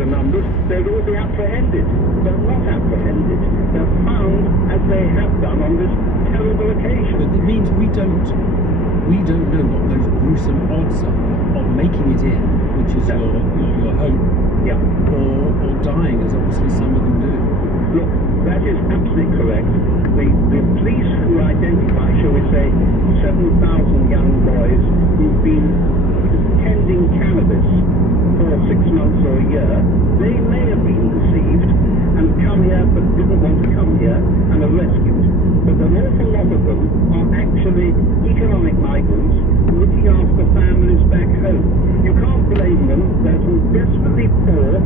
the numbers, they'd all be apprehended. They're not apprehended. They're found as they have done on this terrible occasion. But it means we don't know what those gruesome odds are of making it in, which is your hope, Yeah. or dying, as obviously some of them do. Look, that is absolutely correct. The police who identify, shall we say, 7,000 young boys who've been tending cannabis for 6 months or a year, they may have been deceived and come here but didn't want to come here and are rescued. But an awful lot of them are actually economic migrants looking after families back home. You can't blame them. They're from desperately poor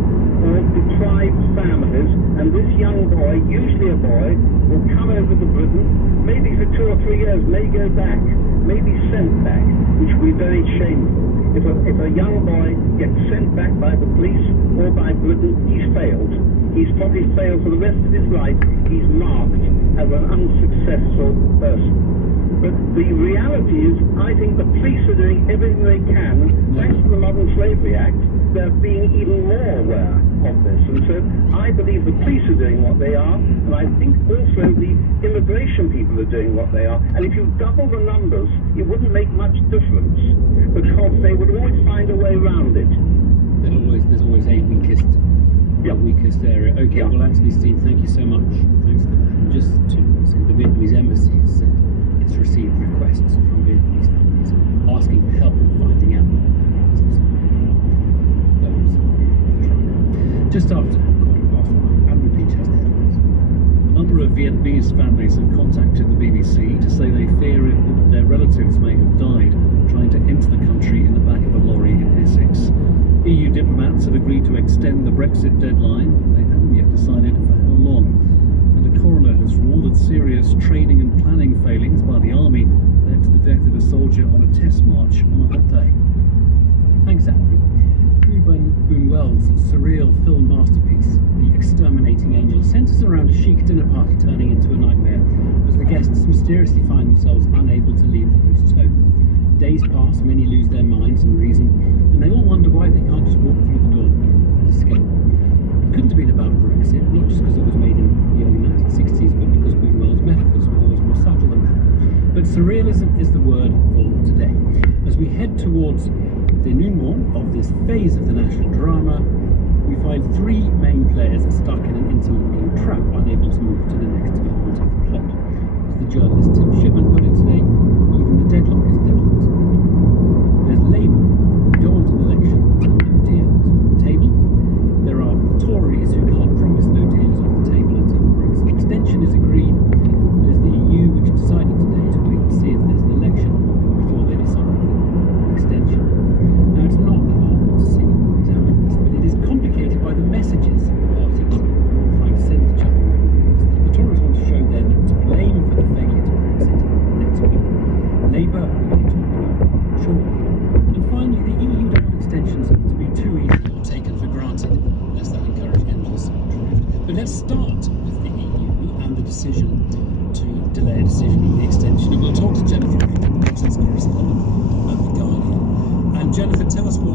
or deprived families, and this young boy, usually a boy, will come over to Britain, maybe for 2 or 3 years, may go back, may be sent back, which would be very shameful. If a young boy gets sent back by the police or by Britain, he's failed. He's probably failed for the rest of his life. He's marked as an unsuccessful person. But the reality is, I think the police are doing everything they can. Thanks to the Modern Slavery Act, they're being even more aware of this. And so I believe the police are doing what they are, and I think also the immigration people are doing what they are. And if you double the numbers, it wouldn't make much difference, because they would always find a way around it. There's always a weakest area. Okay, well, Anthony Steen, thank you so much. Thanks for that. And just to say, the Vietnamese embassy has said it's received requests from Vietnamese families asking for help in finding out those in the truck. Just after 5:15, Andrew Peach has the headlines. A number of Vietnamese families have contacted the BBC to say they fear that their relatives may have died trying to enter the country in the back of a lorry in Essex. EU diplomats have agreed to extend the Brexit deadline, but they haven't yet decided for how long. And a coroner has ruled that serious training and planning failings by the army led to the death of a soldier on a test march on a hot day. Thanks, Andrew. Ruben Buñuel's surreal film masterpiece, The Exterminating Angel, centres around a chic dinner party turning into a nightmare as the guests mysteriously find themselves unable to leave the host's home. Days pass, many lose their minds and reason, and they all wonder why they can't just walk through the door and escape. It couldn't have been about Brexit, not just because it was made in the early 1960s, but because Buñuel's metaphors were always more subtle than that. But surrealism is the word for today. As we head towards the denouement of this phase of the national drama, we find 3 main players are stuck in an interlocking trap, unable to move to the next development of the plot. As the journalist Tim Shipman put it today, even the deadlock is deadlocked. There's Labour, who don't want an election until no deal is off the table. There are the Tories, who can't promise no deal is off the table until a Brexit extension is agreed. There's the EU, which decided today to wait and see if there's an election before they decide an extension. Now, it's not that hard to see who's out in this, but it is complicated by the messages the parties are trying to send each other and everybody else. The Tories want to show they're not to blame for the failure to Brexit next week. Labour, we're going to talk about, sure. And finally, the EU don't want extensions to be too easy or taken for granted, lest that encourage endless drift. But let's start with the EU and the decision to delay a decision on the extension. And we'll talk to Jennifer, Britain's correspondent at The Guardian. And Jennifer, tell us what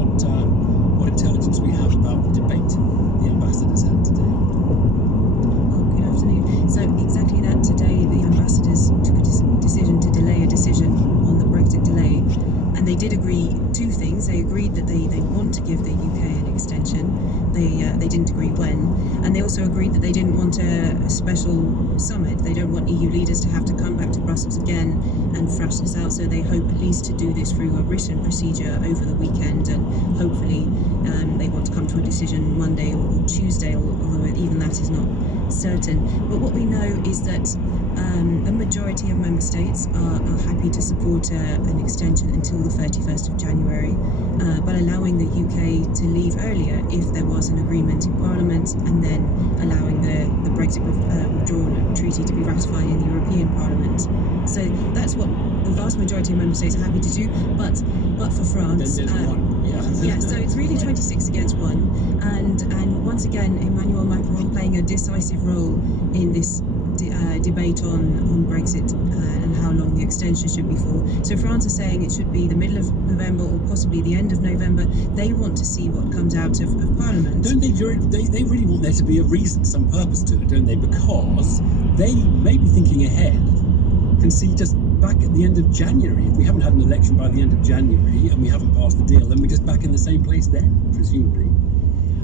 intelligence we have about the debate the ambassadors had today. Good afternoon. So exactly that, today the ambassadors took a decision to delay a decision on the Brexit delay, and they did agree 2 things. They agreed that they want to give the UK an extension. They didn't agree when, and they also agreed that they didn't want a special summit. They don't want EU leaders to have to come back to Brussels again and thrash this out, so they hope at least to do this through a written procedure over the weekend, and hopefully they want to come to a decision Monday or Tuesday, although even that is not certain. But what we know is that a majority of member states are happy to support an extension until the 31st of January, but allowing the UK to leave earlier if there was an agreement in Parliament, and then allowing the Brexit withdrawal treaty to be ratified in the European Parliament. So that's what the vast majority of member states are happy to do, but for France, There's one. so it's really 26 against 1, and once again Emmanuel Macron playing a decisive role in this debate on Brexit and how long the extension should be for. So France is saying it should be the middle of November or possibly the end of November. They want to see what comes out of Parliament. Don't they, they really want there to be a reason, some purpose to it, don't they? Because they may be thinking ahead, can see just back at the end of January. If we haven't had an election by the end of January and we haven't passed the deal, then we're just back in the same place then, presumably.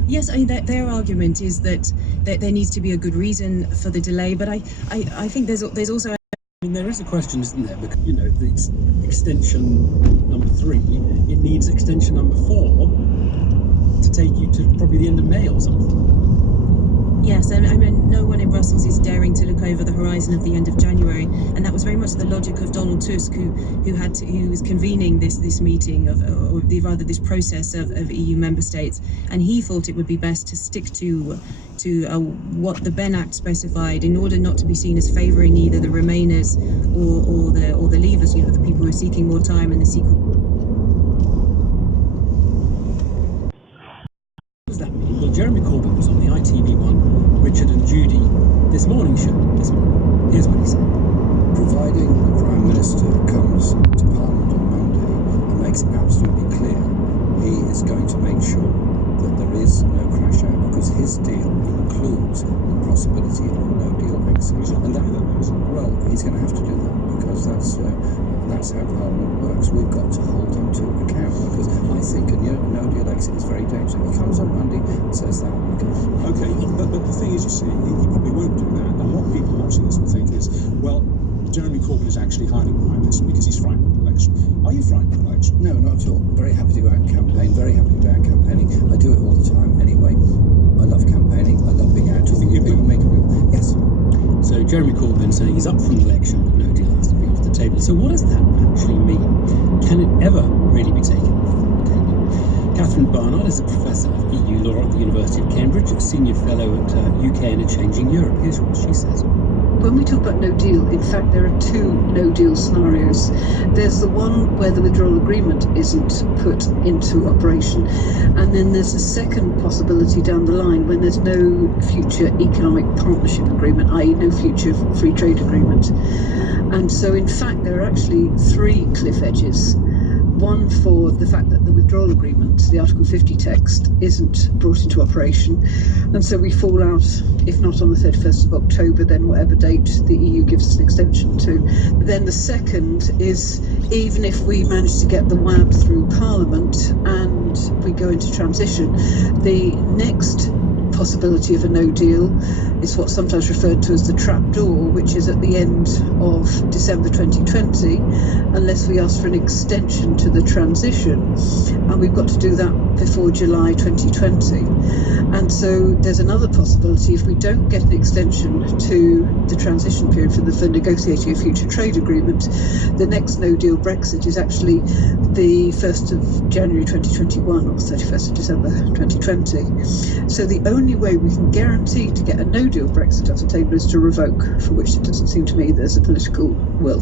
Yes, I mean, their argument is that there needs to be a good reason for the delay, but I think there's also... I mean, there is a question, isn't there? Because, you know, the extension number 3, it needs extension number 4 to take you to probably the end of May or something. Yes, and I mean, no one in Brussels is daring to look over the horizon of the end of January, and that was very much the logic of Donald Tusk, who was convening this meeting or this process of EU member states, and he thought it would be best to stick to what the Benn Act specified in order not to be seen as favouring either the Remainers or the Leavers, you know, the people who are seeking more time and the secret. What does that mean? Well, Jeremy Corbyn was on the ITV1 Richard and Judy this morning show. Here's what he said. Providing the Prime Minister comes to Parliament on Monday and makes it absolutely clear he is going to make sure that there is no crash out, because his deal includes the possibility of a no-deal exit. And that, well, he's going to have to do that, because that's how Parliament works. We've got to hold him to account, because I think a no-deal exit is very dangerous. If he comes on Monday and says that, okay, but the thing is, you see, he probably won't do that. And what people watching this will think is, well, Jeremy Corbyn is actually hiding behind this because he's frightened of the election. Are you frightened of the election? No, not at all. I'm very happy to go out and campaign, very happy to go out campaigning. I do it all the time anyway. I love campaigning. I love being out talking to people, making people. Yes. So Jeremy Corbyn saying he's up for an election, but no deal has to be off the table. So what does that actually mean? Can it ever really be taken off the table? Catherine Barnard is a professor of EU law at the University of Cambridge, a senior fellow at UK in a Changing Europe. Here's what she says. When we talk about no deal, in fact, there are 2 no deal scenarios. There's the one where the withdrawal agreement isn't put into operation, and then there's a second possibility down the line when there's no future economic partnership agreement, i.e. no future free trade agreement. And so in fact there are actually 3 cliff edges. One for the fact that the withdrawal agreement, the Article 50 text, isn't brought into operation, and so we fall out, if not on the 31st of October, then whatever date the EU gives us an extension to. But then the second is, even if we manage to get the WAB through Parliament and we go into transition, the next possibility of a no deal is what's sometimes referred to as the trapdoor, which is at the end of December 2020, unless we ask for an extension to the transition, and we've got to do that before July 2020. And so there's another possibility, if we don't get an extension to the transition period for negotiating a future trade agreement, the next no-deal Brexit is actually the 1st of January 2021 or 31st of December 2020. So the only way we can guarantee to get a no-deal Brexit off the table is to revoke, for which it doesn't seem to me there's a political will.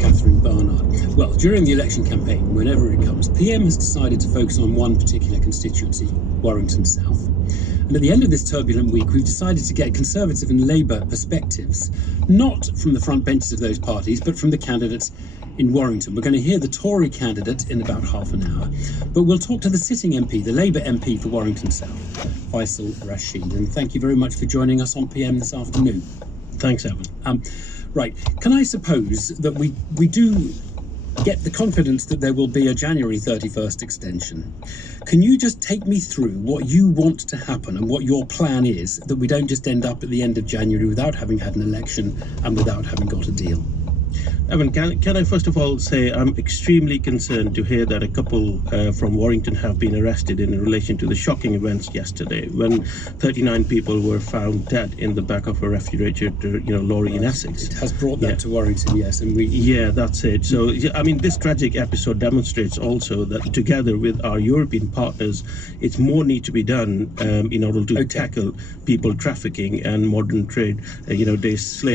Catherine Barnard. Well, during the election campaign, whenever it comes, PM has decided to focus on one particular constituency, Warrington South. And at the end of this turbulent week, we've decided to get Conservative and Labour perspectives, not from the front benches of those parties, but from the candidates in Warrington. We're going to hear the Tory candidate in about half an hour, but we'll talk to the sitting MP, the Labour MP for Warrington South, Faisal Rashid. And thank you very much for joining us on PM this afternoon. Thanks, Evan. Right, can I suppose that we do get the confidence that there will be a January 31st extension? Can you just take me through what you want to happen and what your plan is, that we don't just end up at the end of January without having had an election and without having got a deal? Evan, can I first of all say I'm extremely concerned to hear that a couple from Warrington have been arrested in relation to the shocking events yesterday when 39 people were found dead in the back of a refrigerated lorry in Essex. It has brought that to Warrington, yes, and that's it. So I mean, this tragic episode demonstrates also that together with our European partners, it's more need to be done in order to tackle people trafficking and modern trade, slave